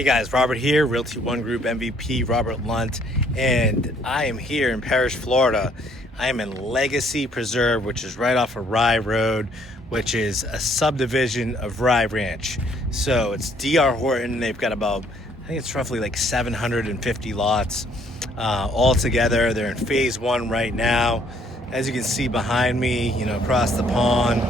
Hey guys, Robert here, Realty ONE Group MVP, Robert Lunt, and I am here in Parrish, Florida. I am in Legacy Preserve, which is right off of Rye Road, which is a subdivision of Rye Ranch. So it's DR Horton. They've got about, I think it's roughly like 750 lots all together. They're in phase one right now. As you can see behind me, across the pond,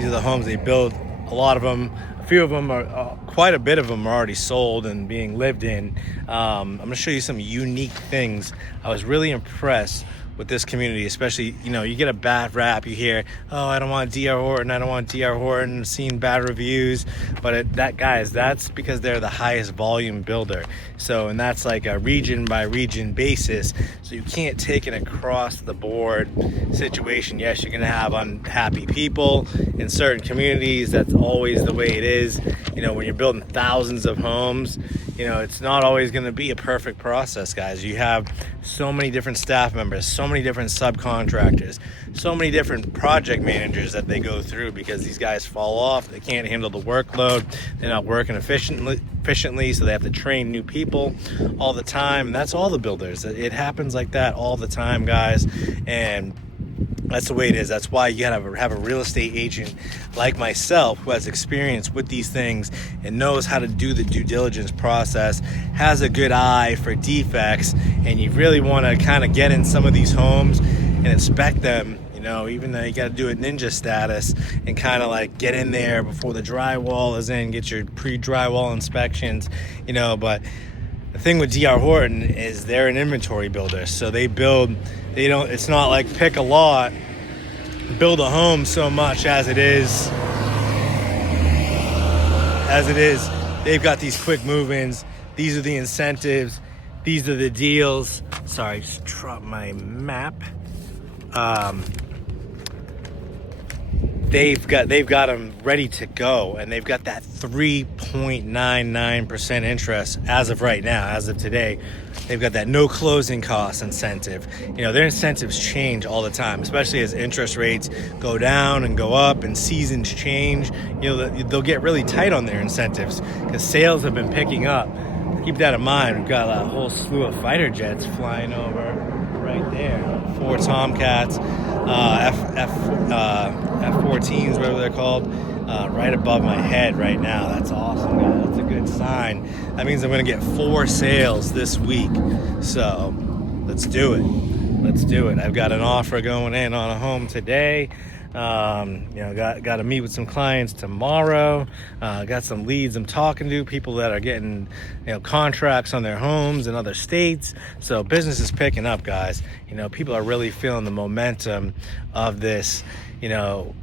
these are the homes they built. A lot of them, a few of them are, quite a bit of them are already sold and being lived in. I'm gonna show you some unique things. I was really impressed with this community, especially, you get a bad rap, you hear, oh, I don't want DR Horton, seeing bad reviews, but that's because they're the highest volume builder. So, and that's like a region by region basis. So you can't take an across the board situation. Yes, you're gonna have unhappy people in certain communities. That's always the way it is. When you're building thousands of homes, it's not always going to be a perfect process, guys. You have so many different staff members, so many different subcontractors, so many different project managers that they go through because these guys fall off. They can't handle the workload. They're not working efficiently, so they have to train new people all the time. And that's all the builders. It happens like that all the time, guys. And that's the way it is. That's why you gotta have a real estate agent like myself who has experience with these things and knows how to do the due diligence process, has a good eye for defects, and you really want to kind of get in some of these homes and inspect them, even though you got to do it ninja status and kind of like get in there before the drywall is in, get your pre-drywall inspections, but the thing with DR Horton is they're an inventory builder. So it's not like pick a lot, build a home so much as it is. They've got these quick move-ins. These are the incentives. These are the deals. Sorry, just dropped my map. They've got them ready to go, and they've got that 3.99% interest as of right now, as of today. They've got that no closing cost incentive. Their incentives change all the time, especially as interest rates go down and go up and seasons change. They'll get really tight on their incentives because sales have been picking up. Keep that in mind. We've got a whole slew of fighter jets flying over right there. 4 Tomcats, F-14s, whatever they're called, right above my head right now. That's awesome, guys. That's a good sign. That means I'm going to get 4 sales this week. So let's do it. I've got an offer going in on a home today. Got to meet with some clients tomorrow. Got some leads I'm talking to, people that are getting, contracts on their homes in other states. So business is picking up, guys. People are really feeling the momentum of this,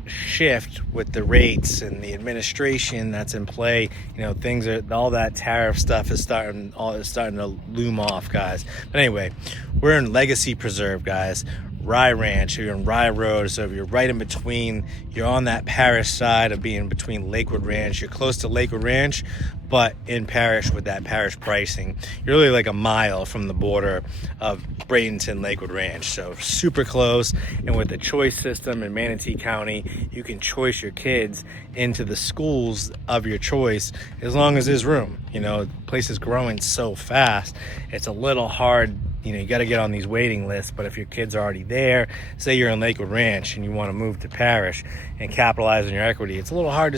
shift with the rates and the administration that's in play. All that tariff stuff is starting to loom off, guys. But anyway, we're in Legacy Preserve, guys. Rye Ranch, you're in Rye Road, so if you're right in between, you're on that Parrish side of being between Lakewood Ranch. You're close to Lakewood Ranch, but in Parrish with that Parrish pricing. You're really like a mile from the border of Bradenton, Lakewood Ranch, so super close. And with the choice system in Manatee County, you can choice your kids into the schools of your choice as long as there's room. The place is growing so fast, it's a little hard. You got to get on these waiting lists, but if your kids are already there, say you're in Lakewood Ranch and you want to move to Parrish and capitalize on your equity, it's a little hard to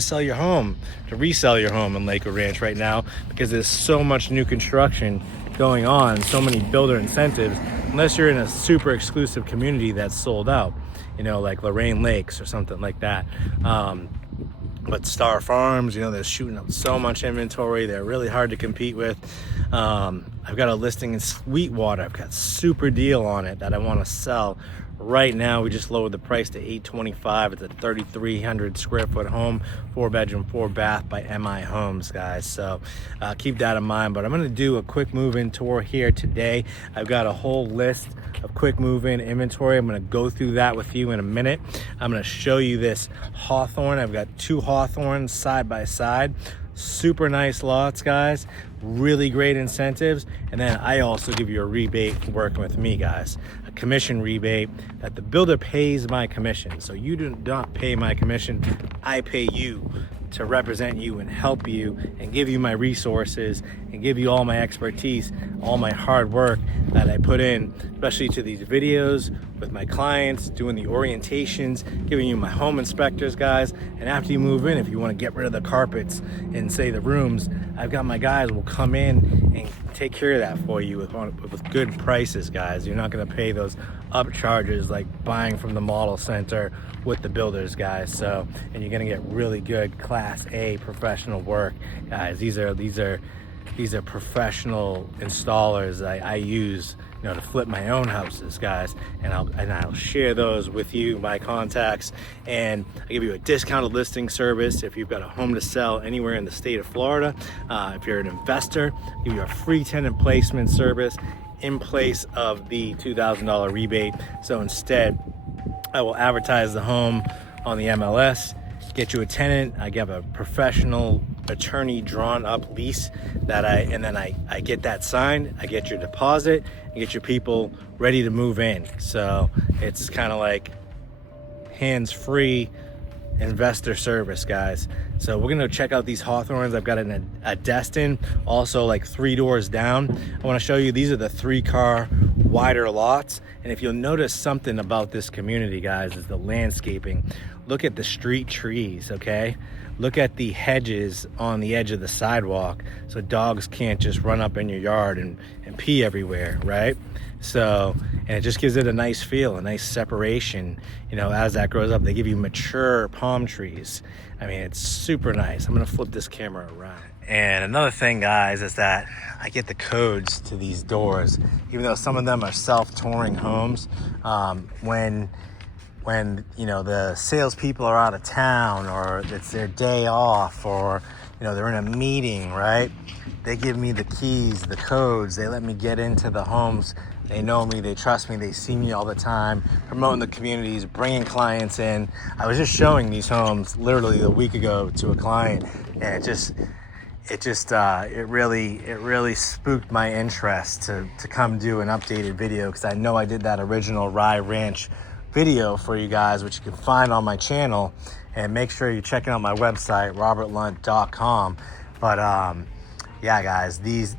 resell your home in Lakewood Ranch right now because there's so much new construction going on, so many builder incentives, unless you're in a super exclusive community that's sold out, like Lorraine Lakes or something like that. But Star Farms, they're shooting up so much inventory. They're really hard to compete with. I've got a listing in Sweetwater. I've got a super deal on it that I want to sell right now. We just lowered the price to $825. It's a 3,300 square foot home, 4-bedroom, 4-bath by MI Homes, guys. So keep that in mind. But I'm going to do a quick move-in tour here today. I've got a whole list of quick move-in inventory. I'm going to go through that with you in a minute. I'm going to show you this Hawthorne. I've got 2 Hawthornes side by side. Super nice lots, guys. Really great incentives. And then I also give you a rebate for working with me, guys. A commission rebate that the builder pays my commission. So you do not pay my commission. I pay you to represent you and help you and give you my resources and give you all my expertise, all my hard work that I put in, especially to these videos with my clients, doing the orientations, giving you my home inspectors, guys. And after you move in, if you want to get rid of the carpets and say the rooms, I've got my guys will come in and take care of that for you with good prices, guys. You're not going to pay those up charges like buying from the model center with the builders, guys. So, and you're going to get really good Class A professional work, guys. These are professional installers I use, you know, to flip my own houses, guys, and I'll share those with you, my contacts, and I give you a discounted listing service if you've got a home to sell anywhere in the state of Florida. If you're an investor, I give you a free tenant placement service in place of the $2,000 rebate. So instead, I will advertise the home on the MLS, get you a tenant. I give a professional attorney drawn up lease that I get that signed. I get your deposit and get your people ready to move in. So it's kind of like hands-free investor service, guys. So we're gonna check out these Hawthorns. I've got a Destin also like 3 doors down. I want to show you, these are the 3-car wider lots. And if you'll notice something about this community, guys, is the landscaping. Look at the street trees, okay? Look at the hedges on the edge of the sidewalk so dogs can't just run up in your yard and pee everywhere, right? So, and it just gives it a nice feel, a nice separation, you know, as that grows up. They give you mature palm trees. I mean, it's super nice. I'm gonna flip this camera around. And another thing, guys, is that I get the codes to these doors, even though some of them are self-touring homes. When you know the salespeople are out of town, or it's their day off, or you know they're in a meeting, right? They give me the keys, the codes. They let me get into the homes. They know me, they trust me, they see me all the time, promoting the communities, bringing clients in. I was just showing these homes literally a week ago to a client, and it really spooked my interest to come do an updated video, because I know I did that original Rye Ranch video for you guys, which you can find on my channel. And make sure you're checking out my website, robertlunt.com. But yeah, guys, this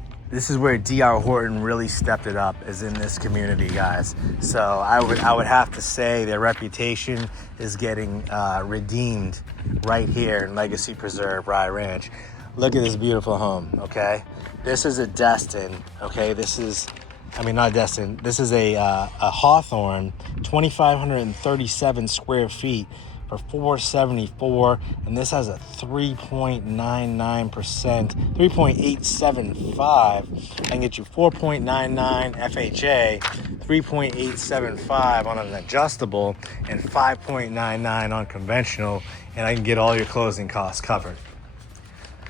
is where DR Horton really stepped it up, is in this community, guys. So I would have to say their reputation is getting redeemed right here in Legacy Preserve Rye Ranch. Look at this beautiful home, okay? This is a Destin, okay? This is a Hawthorne, 2,537 square feet for $474, and this has a 3.99%, 3.875. I can get you 4.99 FHA, 3.875 on an adjustable, and 5.99 on conventional, and I can get all your closing costs covered.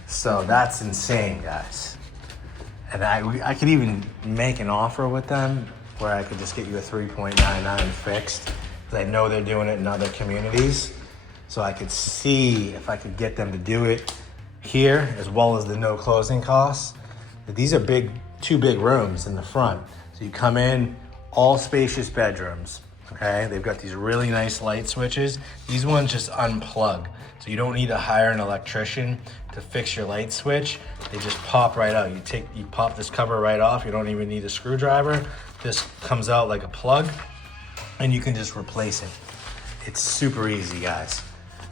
So that's insane, guys. And I could even make an offer with them where I could just get you a 3.99 fixed, because I know they're doing it in other communities. So I could see if I could get them to do it here, as well as the no closing costs. But these are two big rooms in the front. So you come in, all spacious bedrooms, okay? They've got these really nice light switches. These ones just unplug. So you don't need to hire an electrician to fix your light switch. They just pop right out. You pop this cover right off. You don't even need a screwdriver. This comes out like a plug, and you can just replace it. It's super easy, guys.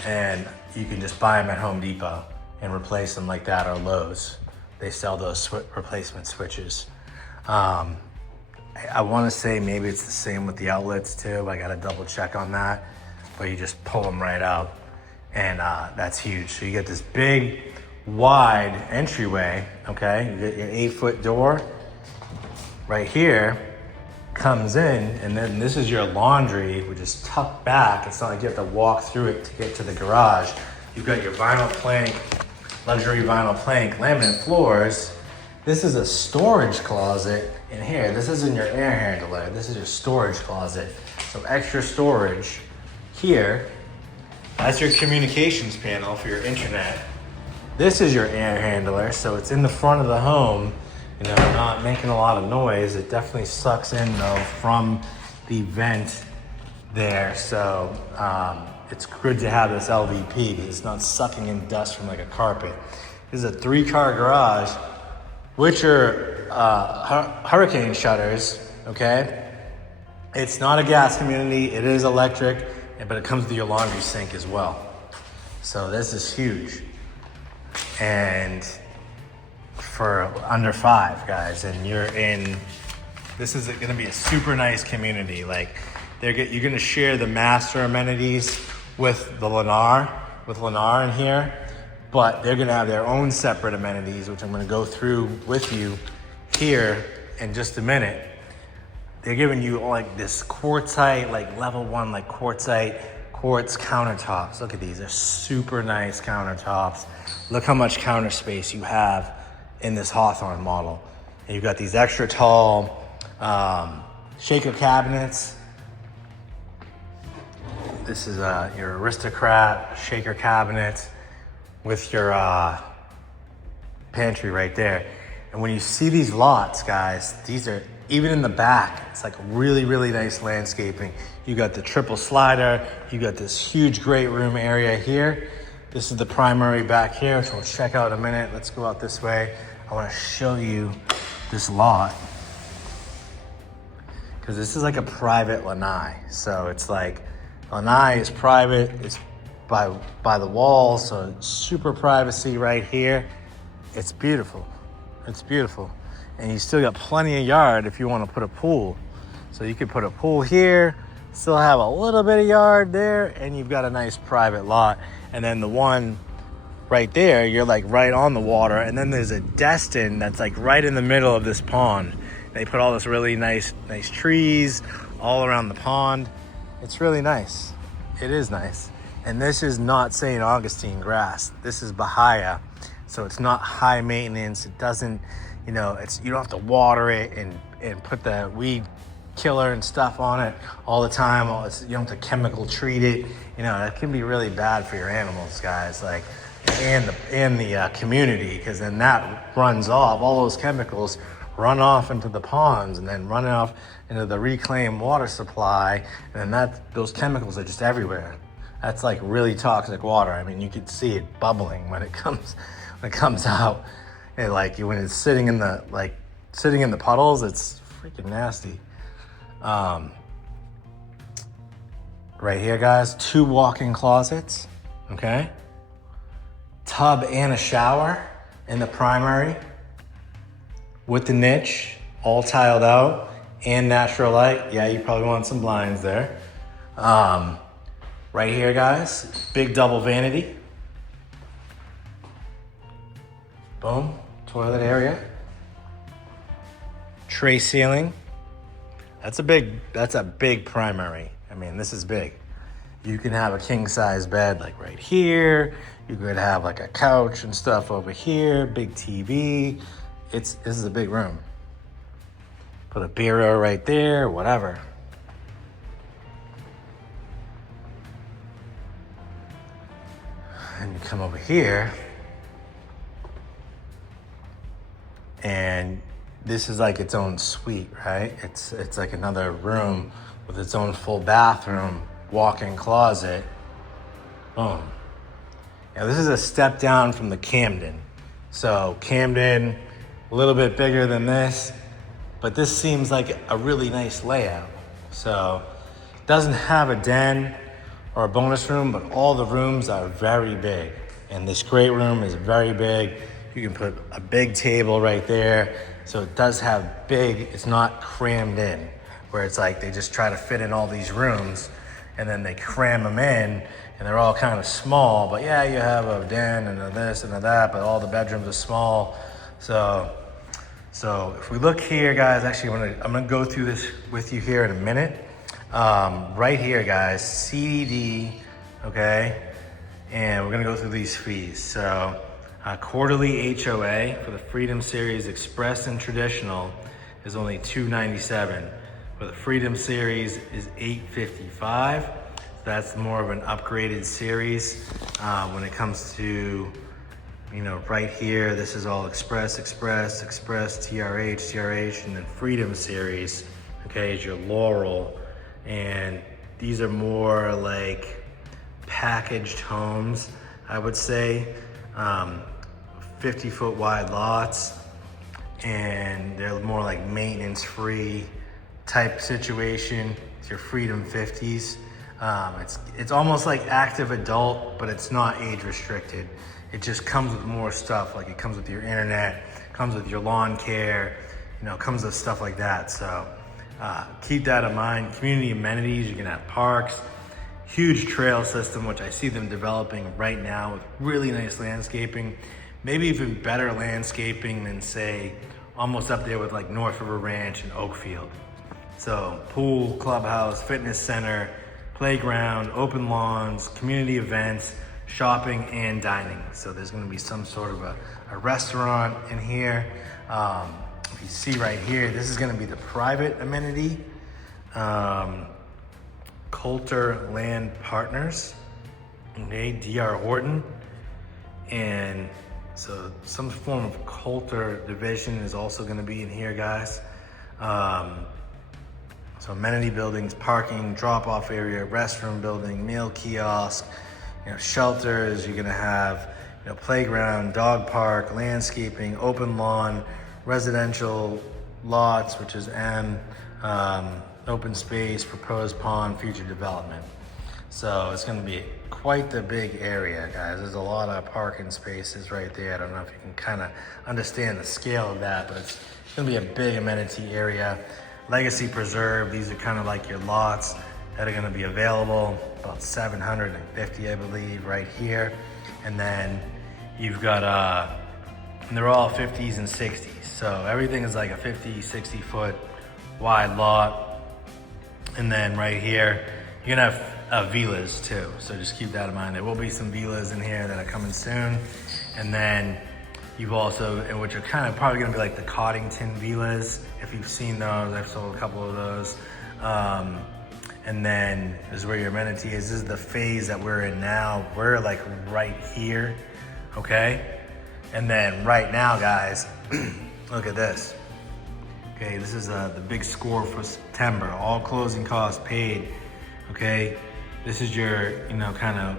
And you can just buy them at Home Depot and replace them like that, or Lowe's. They sell those replacement switches. I want to say maybe it's the same with the outlets too. I got to double check on that. But you just pull them right out, and that's huge. So you get this big, wide entryway, okay? You get your 8-foot door right here, comes in, and then this is your laundry, which is tucked back. It's not like you have to walk through it to get to the garage. You've got your vinyl plank, luxury vinyl plank, laminate floors. This is a storage closet in here. This isn't your air handler. This is your storage closet. So extra storage here. That's your communications panel for your internet. This is your air handler, so it's in the front of the home, you know, not making a lot of noise. It definitely sucks in though from the vent there. So it's good to have this LVP because it's not sucking in dust from like a carpet. This is a 3-car garage, which are hurricane shutters, okay? It's not a gas community, it is electric, but it comes with your laundry sink as well. So this is huge. And for under $5, guys, and you're in, this is gonna be a super nice community. Like, you're gonna share the master amenities with the Lennar in here, but they're gonna have their own separate amenities, which I'm gonna go through with you here in just a minute. They're giving you like this quartzite, like level 1, like quartz countertops. Look at these, they're super nice countertops. Look how much counter space you have in this Hawthorne model. And you've got these extra tall shaker cabinets. This is your aristocrat shaker cabinet with your pantry right there. And when you see these lots, guys, these are, even in the back, it's like really, really nice landscaping. You got the triple slider, you got this huge great room area here. This is the primary back here, which we'll check out in a minute. Let's go out this way. I wanna show you this lot, because this is like a private lanai. So it's like, lanai is private, it's by the wall, so it's super privacy right here. It's beautiful, it's beautiful. And you still got plenty of yard if you wanna put a pool. So you could put a pool here, still have a little bit of yard there, and you've got a nice private lot. And then the one right there, you're like right on the water, and then there's a Destin that's like right in the middle of this pond. They put all this really nice trees all around the pond. It's really nice. It is nice. And this is not St. Augustine grass. This is Bahia. So it's not high maintenance. It doesn't, you don't have to water it and put the weed killer and stuff on it all the time. You don't have to chemical treat it. That can be really bad for your animals, guys. Like, and the community, because then that runs off. All those chemicals run off into the ponds and then run off into the reclaimed water supply, and then those chemicals are just everywhere. That's like really toxic water. I mean, you could see it bubbling when it comes out, and like when it's sitting in the puddles, it's freaking nasty. Right here, guys, 2 walk-in closets, okay? Tub and a shower in the primary with the niche, all tiled out, and natural light. Yeah, you probably want some blinds there. Right here, guys, big double vanity. Boom, toilet area. Tray ceiling. That's a big primary. I mean, this is big. You can have a king size bed like right here. You could have like a couch and stuff over here, big TV. This is a big room. Put a bureau right there, whatever. And you come over here, and this is like its own suite, right? It's like another room with its own full bathroom, walk-in closet. Boom. Now this is a step down from the Camden. So Camden, a little bit bigger than this, but this seems like a really nice layout. So it doesn't have a den or a bonus room, but all the rooms are very big. And this great room is very big. You can put a big table right there. So it does have big, it's not crammed in, where it's like they just try to fit in all these rooms and then they cram them in and they're all kind of small. But yeah, you have a den and a this and a that, but all the bedrooms are small. So if we look here, guys, actually I'm gonna go through this with you here in a minute. Right here, guys, CDD, okay? And we're gonna go through these fees. So quarterly HOA for the Freedom Series Express and Traditional is only $297. For the Freedom Series is $855. That's more of an upgraded series. When it comes to, right here, this is all Express, TRH, and then Freedom Series, okay, is your Laurel. And these are more like packaged homes, I would say. 50-foot wide lots, and they're more like maintenance-free type situation. It's your Freedom 50s. It's almost like active adult, but it's not age restricted. It just comes with more stuff, like it comes with your internet, comes with your lawn care, comes with stuff like that. So keep that in mind. Community amenities, you can have parks, huge trail system, which I see them developing right now with really nice landscaping, maybe even better landscaping than, say, almost up there with like North River Ranch and Oakfield. So pool, clubhouse, fitness center, playground, open lawns, community events, shopping and dining. So there's gonna be some sort of a restaurant in here. If you see right here, this is gonna be the private amenity. Coulter Land Partners, okay, DR Horton. And so some form of Coulter division is also gonna be in here, guys. So amenity buildings, parking, drop-off area, restroom building, meal kiosk, shelters. You're gonna have, playground, dog park, landscaping, open lawn, residential lots, which is M, open space, proposed pond, future development. So it's gonna be quite the big area, guys. There's a lot of parking spaces right there. I don't know if you can kind of understand the scale of that, but it's gonna be a big amenity area. Legacy Preserve, these are kind of like your lots that are gonna be available, about 750, I believe, right here. And then you've got, and they're all 50s and 60s. So everything is like a 50, 60 foot wide lot. And then right here, you're gonna have villas too. So just keep that in mind. There will be some villas in here that are coming soon. And then you've also, which are kind of probably gonna be like the Coddington villas. If you've seen those, I've sold a couple of those. And then this is where your amenity is. This is the phase that we're in now. We're like right here, okay? And then right now, guys, look at this. Okay, this is the big score for September. All closing costs paid, okay? This is your, kind of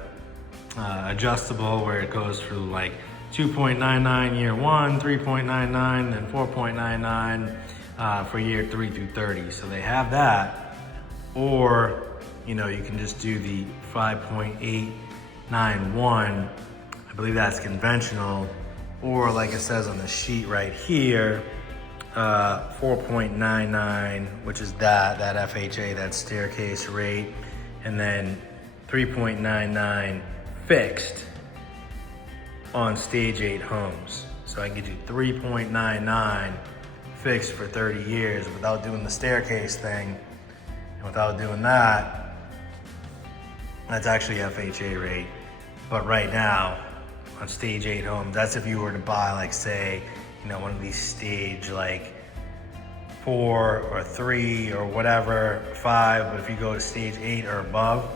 adjustable, where it goes through like 2.99 year one, 3.99, and 4.99 for year 3 through 30. So they have that. Or, you can just do the 5.891. I believe that's conventional. Or like it says on the sheet right here, 4.99, which is that FHA, that staircase rate. And then 3.99 fixed on stage 8 homes. So I can get you 3.99 fixed for 30 years without doing the staircase thing. And without doing that, that's actually FHA rate. But right now, on stage 8 homes, that's if you were to buy, like, say, one of these stage like 4 or 3 or whatever, 5. But if you go to stage 8 or above,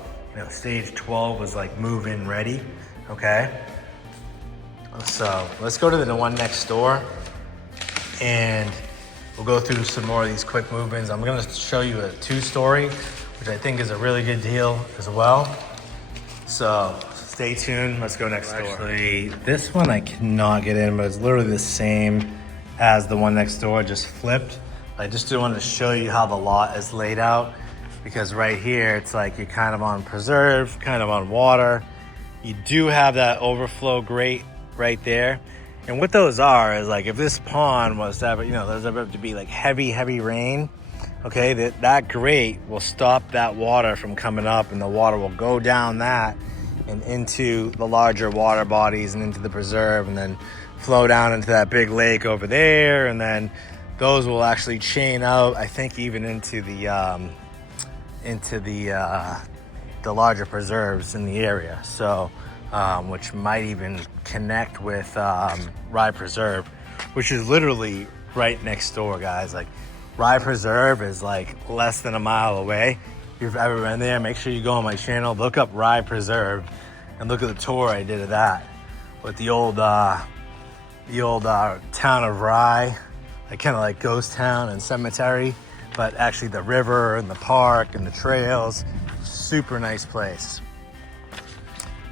stage 12 was like move-in ready, okay? So let's go to the one next door, and we'll go through some more of these quick move-ins. I'm gonna show you a 2-story, which I think is a really good deal as well. So stay tuned, let's go next door. Actually, this one I cannot get in, but it's literally the same as the one next door, just flipped. I just wanted to show you how the lot is laid out, because right here, it's like you're kind of on preserve, kind of on water. You do have that overflow grate right there. And what those are is, like, if this pond was to have, there's about to be like heavy rain, okay, that grate will stop that water from coming up, and the water will go down that and into the larger water bodies and into the preserve, and then flow down into that big lake over there. And then those will actually chain out, I think, even into the larger preserves in the area. So, which might even connect with Rye Preserve, which is literally right next door, guys. Like, Rye Preserve is like less than a mile away. If you've ever been there, make sure you go on my channel, look up Rye Preserve, and look at the tour I did of that with the old town of Rye, like kind of like ghost town and cemetery, but actually the river and the park and the trails, super nice place.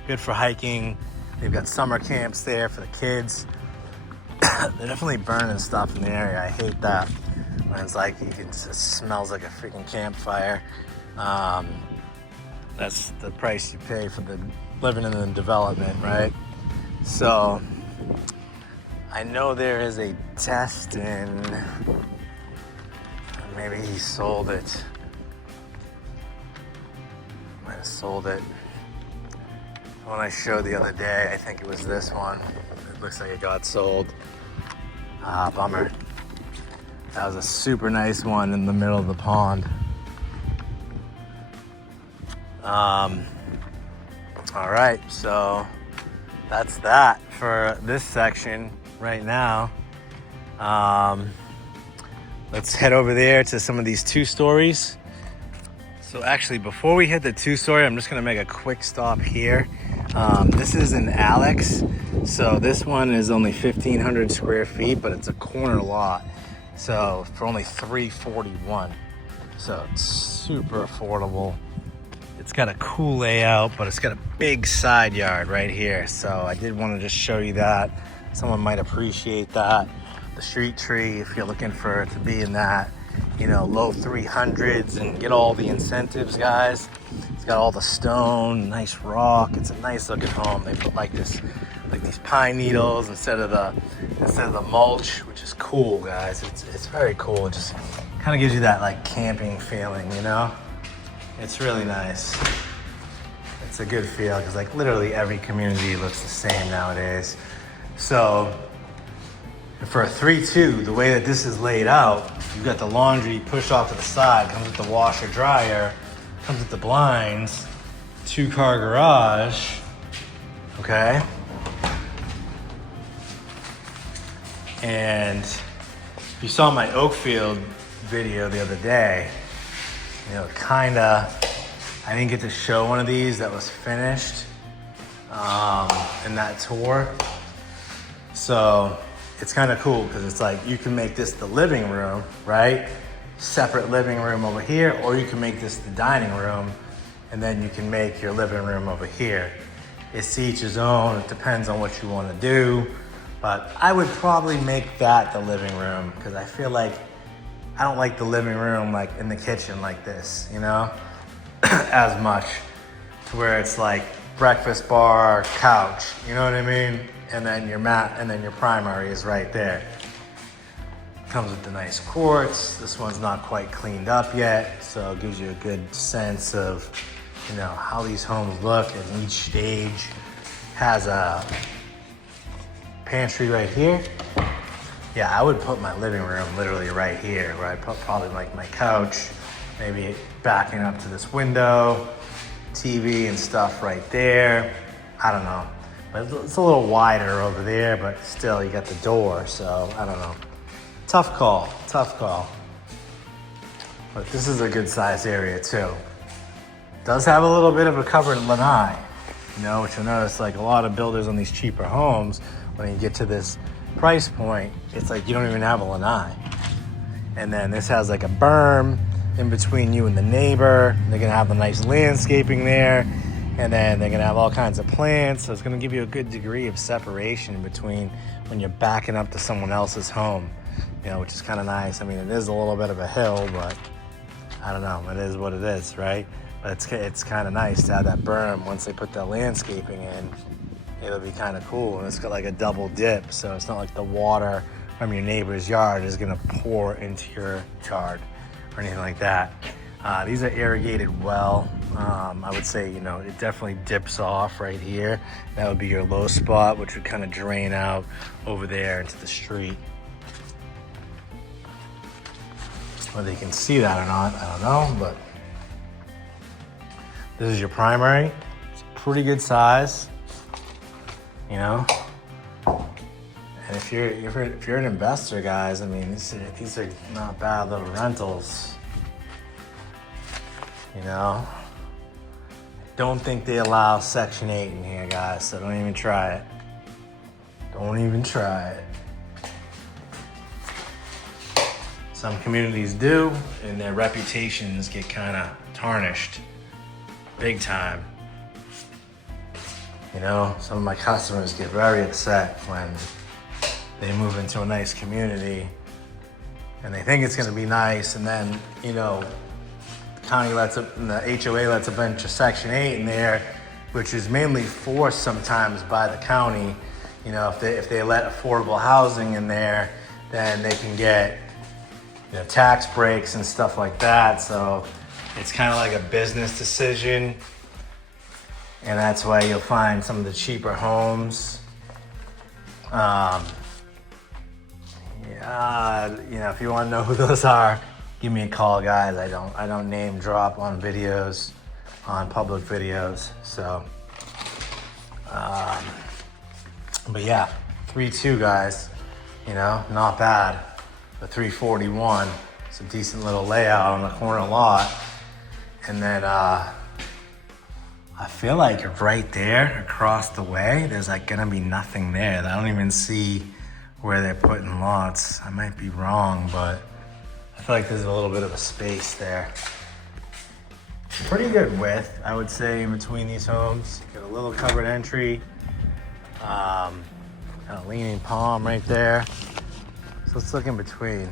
good for hiking. They've got summer camps there for the kids. They're definitely burning stuff in the area. I hate that when it's like it smells like a freaking campfire. That's the price you pay for the living in the development, right? So I know there is a Destin. Maybe he sold it. Might have sold it. The one I showed the other day, I think it was this one. It looks like it got sold. Ah, bummer. That was a super nice one in the middle of the pond. All right, so that's that for this section right now. Let's head over there to some of these 2-stories. So actually, before we hit the 2-story, I'm just gonna make a quick stop here. This is in Alex. So this one is only 1,500 square feet, but it's a corner lot. So for only $341. So it's super affordable. It's got a cool layout, but it's got a big side yard right here. So I did want to just show you that. Someone might appreciate that. The street tree, if you're looking for it to be in that, low 300s and get all the incentives, guys. It's got all the stone, nice rock. It's a nice looking home. They put like these pine needles instead of the mulch, which is cool, guys. It's very cool. It just kind of gives you that like camping feeling, It's really nice. It's a good feel because like literally every community looks the same nowadays. So for a 3-2, the way that this is laid out, you've got the laundry pushed off to the side, comes with the washer dryer, comes with the blinds, 2-car garage, okay? And if you saw my Oakfield video the other day, I didn't get to show one of these that was finished in that tour. So it's kind of cool because it's like you can make this the living room, right? Separate living room over here, or you can make this the dining room, and then you can make your living room over here. It's to each his own. It depends on what you want to do. But I would probably make that the living room because I feel like I don't like the living room like in the kitchen like this, as much, to where it's like breakfast bar, couch, you know what I mean? And then your mat, and then your primary is right there. Comes with the nice quartz. This one's not quite cleaned up yet, so it gives you a good sense of, how these homes look. And each stage has a pantry right here. Yeah, I would put my living room literally right here, where I put probably like my couch, maybe backing up to this window, TV and stuff right there. I don't know. But it's a little wider over there, but still you got the door, so I don't know. Tough call. But this is a good size area too. Does have a little bit of a covered lanai, which you'll notice like a lot of builders on these cheaper homes, when you get to this price point, it's like you don't even have a lanai. And then this has like a berm in between you and the neighbor. They're gonna have the nice landscaping there, and then they're gonna have all kinds of plants, so it's gonna give you a good degree of separation between when you're backing up to someone else's home, which is kind of nice. I mean, it is a little bit of a hill, but I don't know, it is what it is, right? But it's kind of nice to have that berm once they put that landscaping in. It'll be kind of cool, and it's got like a double dip, so it's not like the water from your neighbor's yard is gonna pour into your yard or anything like that. These are irrigated well. I would say, it definitely dips off right here. That would be your low spot, which would kind of drain out over there into the street. Whether you can see that or not, I don't know, but this is your primary. It's a pretty good size, And if you're an investor, guys, I mean, these are not bad little rentals. Don't think they allow Section 8 in here, guys, so don't even try it. Don't even try it. Some communities do, and their reputations get kind of tarnished big time. You know, some of my customers get very upset when they move into a nice community and they think it's gonna be nice, and then, you know, the county lets up, and the HOA lets a bunch of Section 8 in there, which is mainly forced sometimes by the county. You know, if they let affordable housing in there, then they can get, you know, tax breaks and stuff like that. So it's kind of like a business decision. And that's why you'll find some of the cheaper homes. You know, if you want to know who those are, give me a call, guys. I don't name drop on videos, on public videos. So, but yeah, 3.2, guys. You know, not bad. The 341. It's a decent little layout on the corner lot. And then I feel like right there across the way, there's like gonna be nothing there. I don't even see where they're putting lots. I might be wrong, but I feel like there's a little bit of a space there. Pretty good width, I would say, in between these homes. Got a little covered entry. Got a leaning palm right there. So let's look in between.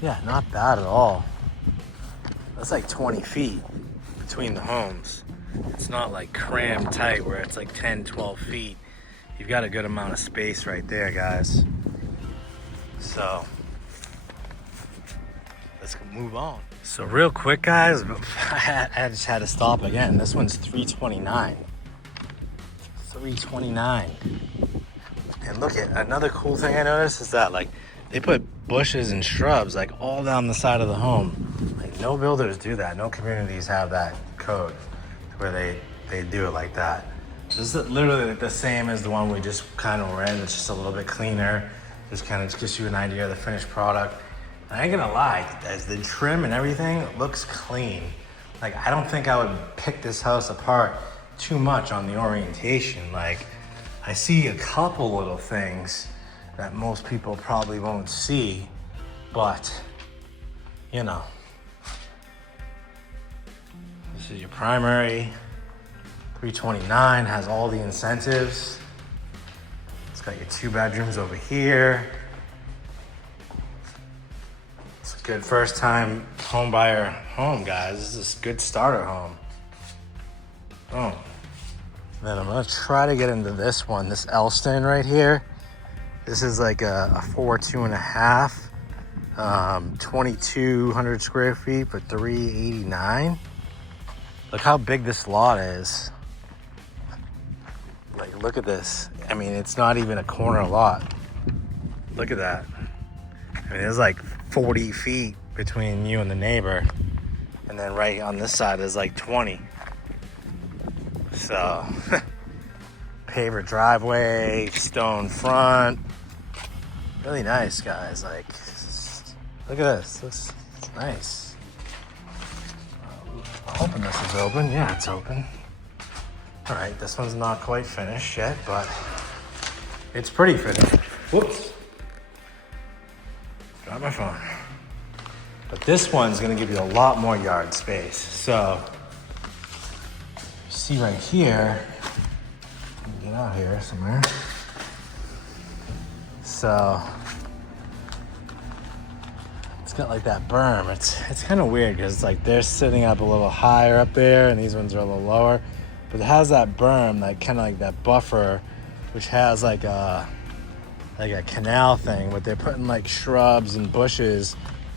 Yeah, not bad at all. That's like 20 feet between the homes. It's not like crammed tight where it's like 10, 12 feet. You've got a good amount of space right there, guys. So let's move on. So real quick, guys, I just had to stop again. This one's 329. 329. And look at another cool thing I noticed is that like they put bushes and shrubs like all down the side of the home. Like no builders do that. No communities have that code where they do it like that. This is literally the same as the one we just kind of were in. It's just a little bit cleaner. Just kind of gives you an idea of the finished product. And I ain't gonna lie, as the trim and everything, it looks clean. Like I don't think I would pick this house apart too much on the orientation. Like I see a couple little things that most people probably won't see, but you know. This is your primary. 329 has all the incentives. It's got your 2 bedrooms over here. It's a good first time home buyer home, guys. This is a good starter home. Oh. Then I'm gonna try to get into this one, this Elston right here. This is like a 4, 2.5, 2,200 square feet for $389. Look how big this lot is. Like, look at this. I mean, it's not even a corner lot. Look at that. I mean, there's like 40 feet between you and the neighbor. And then right on this side is like 20. So, paver driveway, stone front. Really nice, guys. Like, look at this. This is nice. I'm hoping this is open. Yeah, it's open. All right, this one's not quite finished yet, but it's pretty finished. Whoops. Got my phone. But this one's gonna give you a lot more yard space. So, see right here, get out here somewhere. So, it's got like that berm. It's kind of weird because it's like they're sitting up a little higher up there and these ones are a little lower. But it has that berm, like kind of like that buffer, which has like a canal thing, but they're putting like shrubs and bushes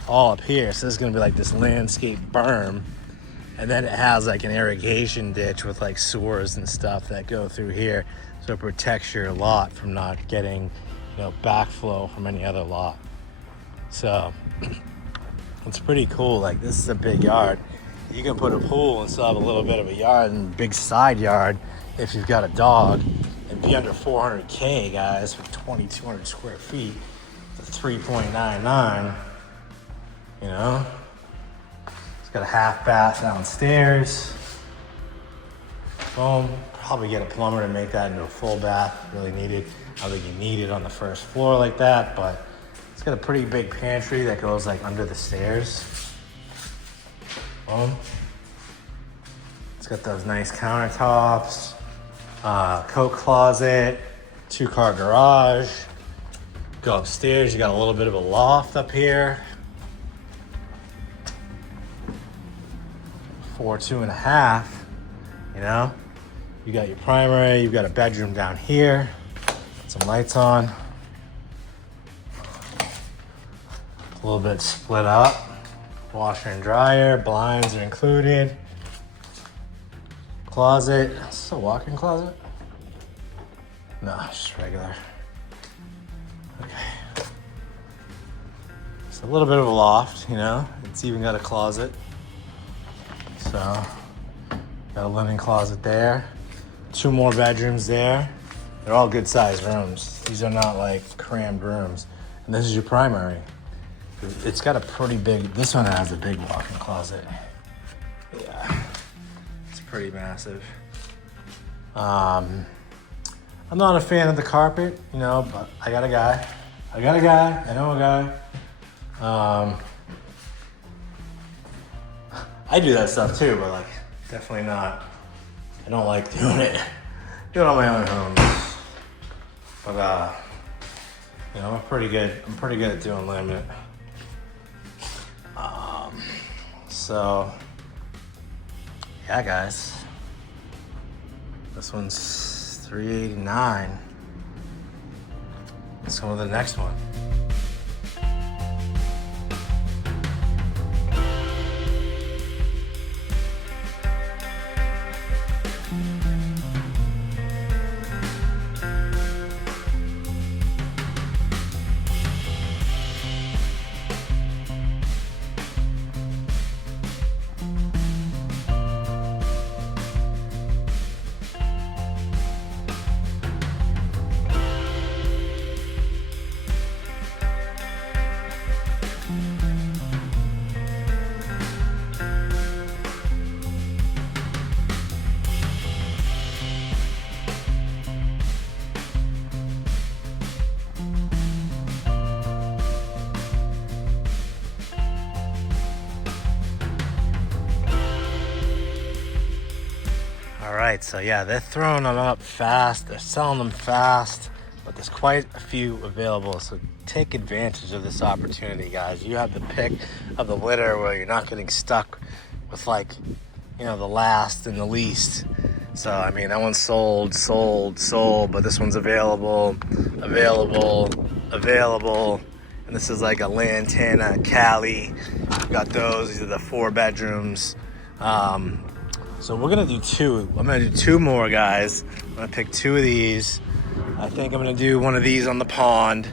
all up here. So this is gonna be like this landscape berm. And then it has like an irrigation ditch with like sewers and stuff that go through here. So it protects your lot from not getting, you know, backflow from any other lot. So it's pretty cool. Like this is a big yard. You can put a pool and still have a little bit of a yard and big side yard if you've got a dog and be under 400K, guys, for 2,200 square feet. It's 3.99, you know? It's got a half bath downstairs. Boom. Probably get a plumber to make that into a full bath. Really needed. I don't think you need it on the first floor like that, but it's got a pretty big pantry that goes like under the stairs. Boom. It's got those nice countertops, coat closet, 2-car garage. Go upstairs, you got a little bit of a loft up here. 4, 2.5, you know? You got your primary, you've got a bedroom down here, some lights on. A little bit split up. Washer and dryer, blinds are included. Closet, is this a walk-in closet? No, it's just regular. Okay. It's a little bit of a loft, you know? It's even got a closet. So, got a linen closet there. 2 more bedrooms there. They're all good sized rooms. These are not like crammed rooms. And this is your primary. It's got a pretty big, this one has a big walk-in closet. Yeah, it's pretty massive. I'm not a fan of the carpet, you know, but I got a guy. I know a guy. I do that stuff too, but like, definitely not. I don't like doing it on my own homes. But you know, I'm pretty good at doing laminate. So yeah, guys, this one's $389. Let's go to the next one. All right, so yeah, they're throwing them up fast. They're selling them fast, but there's quite a few available. So take advantage of this opportunity, guys. You have the pick of the litter where you're not getting stuck with, like, you know, the last and the least. So, I mean, that one's sold, but this one's available. And this is like a Lantana, Cali. We've got those. These are the 4 bedrooms. So we're gonna do 2. I'm gonna do 2 more, guys. I'm gonna pick 2 of these. I think I'm gonna do one of these on the pond,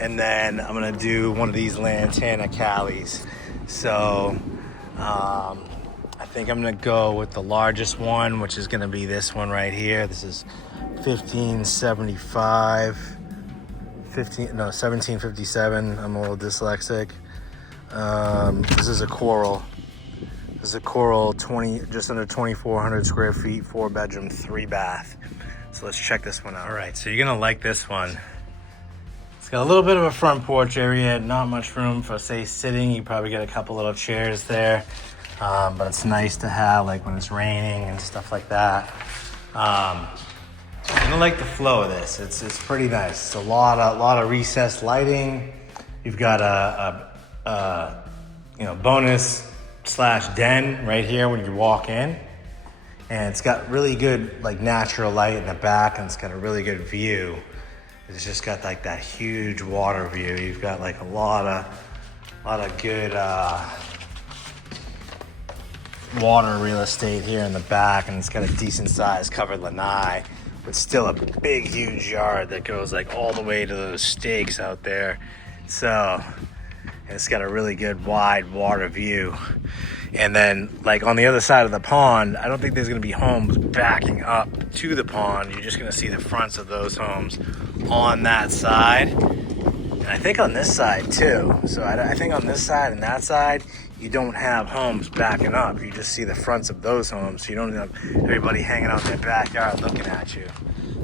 and then I'm gonna do one of these Lantana Calis. So I think I'm gonna go with the largest one, which is gonna be this one right here. This is 1757. I'm a little dyslexic. This is a coral. This is a coral, just under 2,400 square feet, 4 bedroom, 3 bath. So let's check this one out. All right, so you're gonna like this one. It's got a little bit of a front porch area, not much room for, say, sitting. You probably get a couple little chairs there, but it's nice to have, like, when it's raining and stuff like that. I'm gonna like the flow of this. It's pretty nice. It's a lot of recessed lighting. You've got a bonus / den right here when you walk in, and it's got really good, like, natural light in the back, and it's got a really good view. It's just got like that huge water view. You've got like a lot of good water real estate here in the back, and it's got a decent sized covered lanai, but still a big huge yard that goes like all the way to those stakes out there. So it's got a really good wide water view. And then, like, on the other side of the pond, I don't think there's gonna be homes backing up to the pond. You're just gonna see the fronts of those homes on that side. And I think on this side too. So I think on this side and that side, you don't have homes backing up. You just see the fronts of those homes. So you don't have everybody hanging out in their backyard looking at you.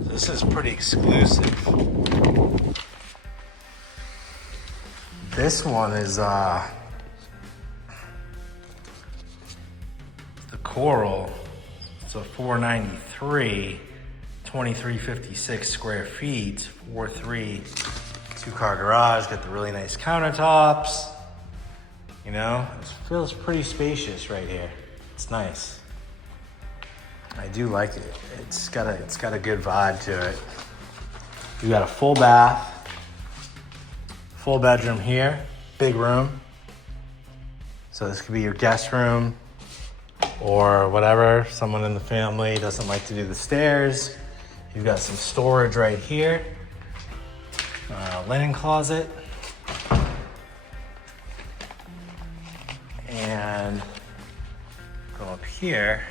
So this is pretty exclusive. This one is the coral. So 493, 2356 square feet, 4.3, 2-car garage, got the really nice countertops. You know, it feels pretty spacious right here. It's nice. I do like it. It's got a good vibe to it. You got a full bath, full bedroom here, big room. So this could be your guest room or whatever. Someone in the family doesn't like to do the stairs. You've got some storage right here. Linen closet. And go up here.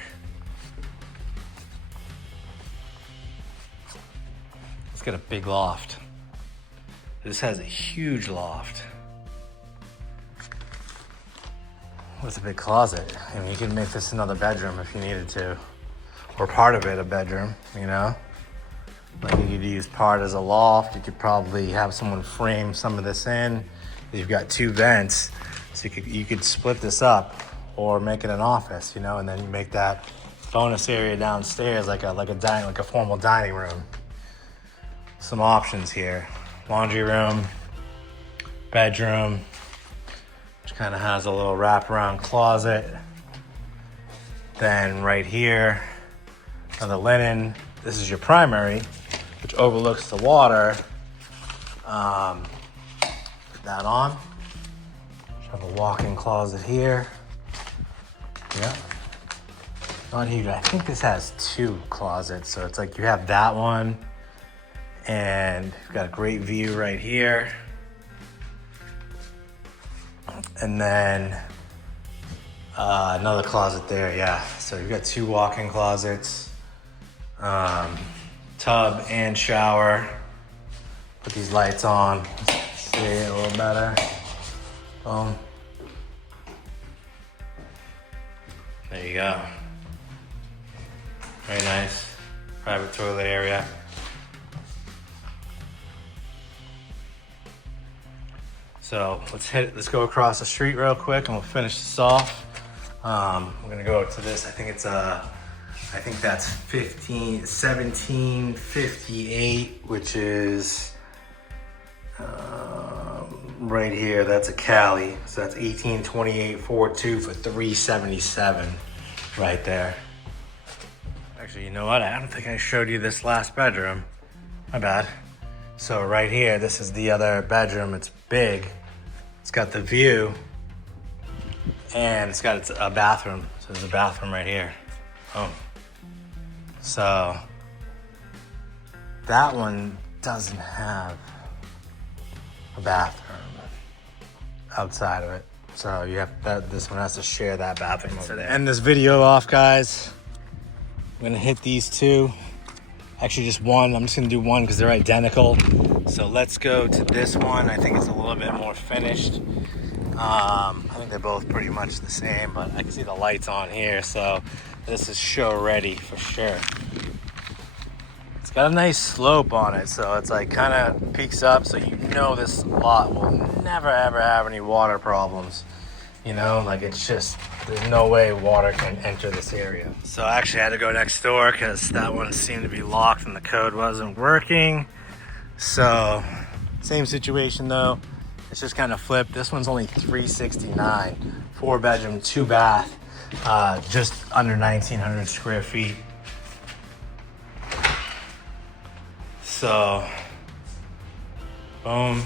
Let's get a big loft. This has a huge loft with a big closet. I mean, you can make this another bedroom if you needed to, or part of it a bedroom, you know? Like you could use part as a loft. You could probably have someone frame some of this in. You've got 2 vents, so you could split this up or make it an office, you know, and then you make that bonus area downstairs like a formal dining room. Some options here: laundry room, bedroom, which kind of has a little wraparound closet. Then right here, on the linen, this is your primary, which overlooks the water. Put that on. Have a walk-in closet here. Yeah. Not huge. I think this has 2 closets, so it's like you have that one, and you've got a great view right here. And then another closet there, yeah. So you've got 2 walk-in closets, tub and shower. Put these lights on, see it a little better. Boom. There you go. Very nice. Private toilet area. So let's go across the street real quick and we'll finish this off. We're gonna go to this. I think that's 1758, which is right here. That's a Cali. So that's 1828.42 for 377 right there. Actually, you know what? I don't think I showed you this last bedroom. My bad. So right here, this is the other bedroom. It's big. It's got the view, and it's got a bathroom. So there's a bathroom right here. Oh. So that one doesn't have a bathroom outside of it. So you have this one has to share that bathroom over there. To end this video off, guys, I'm gonna hit these 2. Actually, just one. I'm just gonna do one because they're identical. So let's go to this one. I think it's a little bit more finished. I think they're both pretty much the same, but I can see the lights on here, so this is show ready for sure. It's got a nice slope on it, so it's like kind of peaks up, so you know this lot will never ever have any water problems. You know, like it's just, there's no way water can enter this area. So I actually had to go next door because that one seemed to be locked and the code wasn't working. So same situation though, it's just kind of flipped. This one's only $369, 4-bedroom, 2-bath, just under 1,900 square feet. So, boom.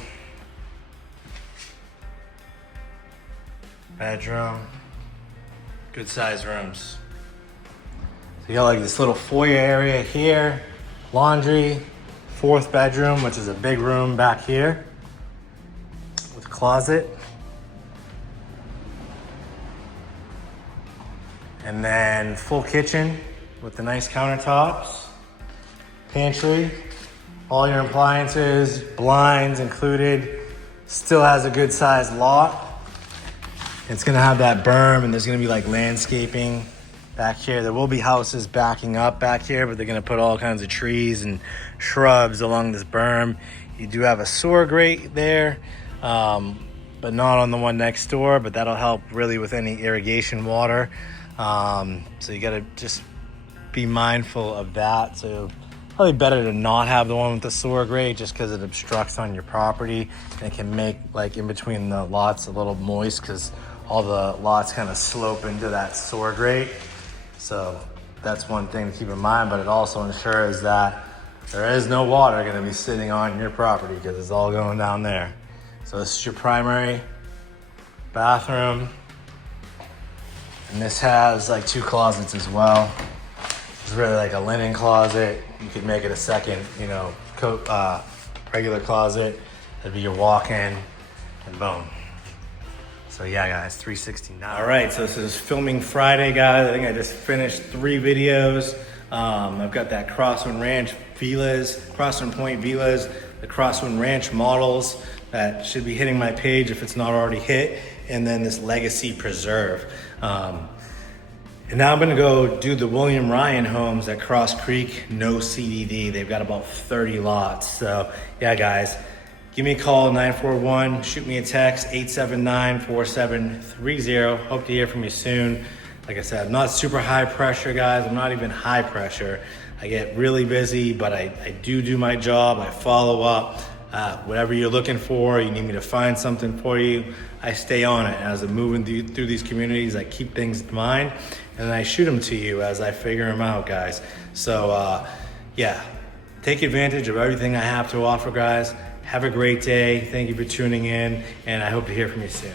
Bedroom, good size rooms. So you got like this little foyer area here, laundry, 4th bedroom, which is a big room back here with a closet. And then full kitchen with the nice countertops, pantry, all your appliances, blinds included. Still has a good sized lot. It's gonna have that berm, and there's gonna be like landscaping back here. There will be houses backing up back here, but they're gonna put all kinds of trees and shrubs along this berm. You do have a sewer grate there, but not on the one next door, but that'll help really with any irrigation water. So you gotta just be mindful of that. So probably better to not have the one with the sewer grate just because it obstructs on your property and it can make like in between the lots a little moist because all the lots kind of slope into that sewer grate. So that's one thing to keep in mind, but it also ensures that there is no water going to be sitting on your property because it's all going down there. So this is your primary bathroom. And this has like 2 closets as well. It's really like a linen closet. You could make it a second, you know, regular closet. That'd be your walk-in and boom. So yeah, guys, 369. All right, so this is filming Friday, guys. I think I just finished 3 videos. I've got that Crosswind Ranch villas, Crosswind Point villas, the Crosswind Ranch models that should be hitting my page if it's not already hit, and then this Legacy Preserve. And now I'm gonna go do the William Ryan homes at Cross Creek, no CDD. They've got about 30 lots. So yeah, guys, give me a call, 941, shoot me a text, 879-4730. Hope to hear from you soon. Like I said, I'm not super high pressure, guys. I'm not even high pressure. I get really busy, but I do my job. I follow up. Whatever you're looking for, you need me to find something for you, I stay on it. As I'm moving through these communities, I keep things in mind, and then I shoot them to you as I figure them out, guys. So yeah, take advantage of everything I have to offer, guys. Have a great day. Thank you for tuning in, and I hope to hear from you soon.